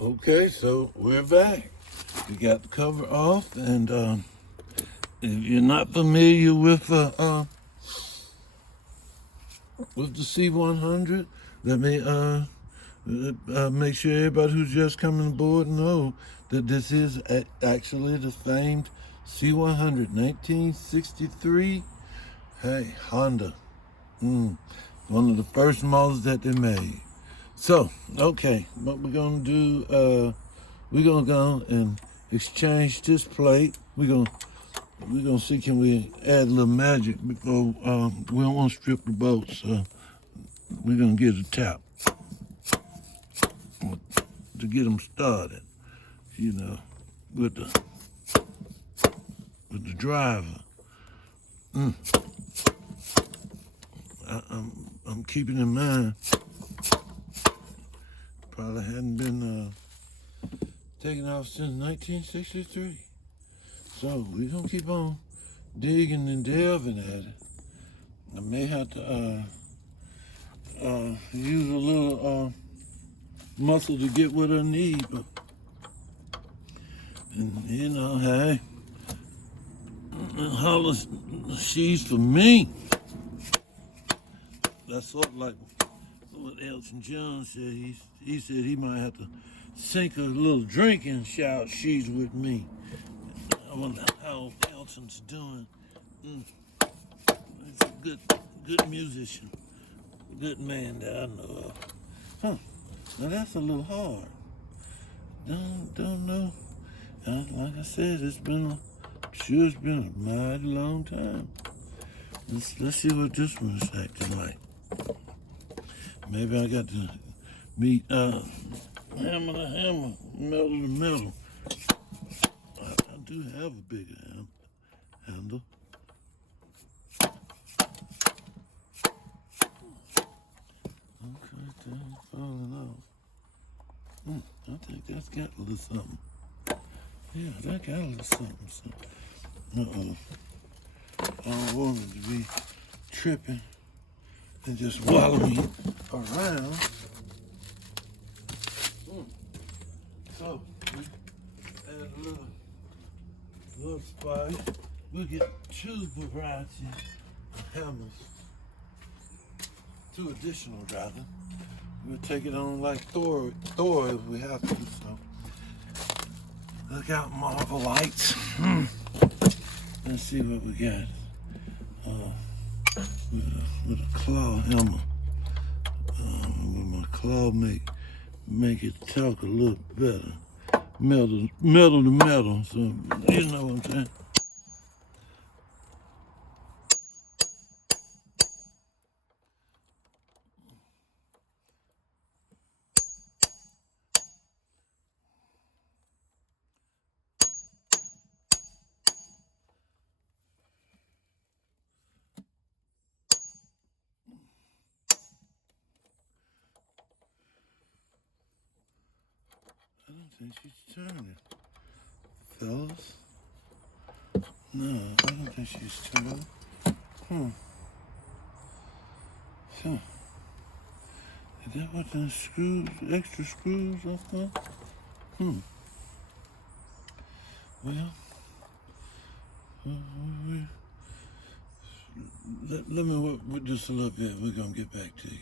Okay, so we're back. We got the cover off, and if you're not familiar with the C100, let me make sure everybody who's just coming aboard know that this is actually the famed C100 1963. Hey, Honda. One of the first models that they made. So, okay, what we're gonna do, we're gonna go and exchange this plate. We're gonna see, can we add a little magic before we don't want to strip the boat, so we're gonna get a tap to get them started, you know, with the driver. I'm keeping in mind, probably hadn't been taken off since 1963. So we're gonna keep on digging and delving at it. I may have to use a little muscle to get what I need, but and you know, hey, holler she's for me. That's sort of like what Elton John said. He said he might have to sink a little drink and shout, "She's with me." I wonder how Elton's doing. He's a good musician, good man that I know of. Huh? Now that's a little hard. Don't know. Like I said, it's been a mighty long time. Let's see what this one's acting like. Maybe I got to meet hammer to hammer, metal to metal. I do have a bigger handle. Okay, that's falling off. I think that's got a little something. Yeah, that got a little something. I don't want it to be tripping and just wallowing around. So we add a little spice. We'll get two varieties of hammers. Two additional rather. We'll take it on like Thor if we have to. So look out, Marvel lights. Let's see what we got. With a claw hammer. With my claw make it talk a little better. Metal to metal. So you know what I'm saying. I don't think she's turning, fellas. No, I don't think she's turning. So, is that what the screws, extra screws are for? Well, let me work with this a little bit. We're gonna get back to you.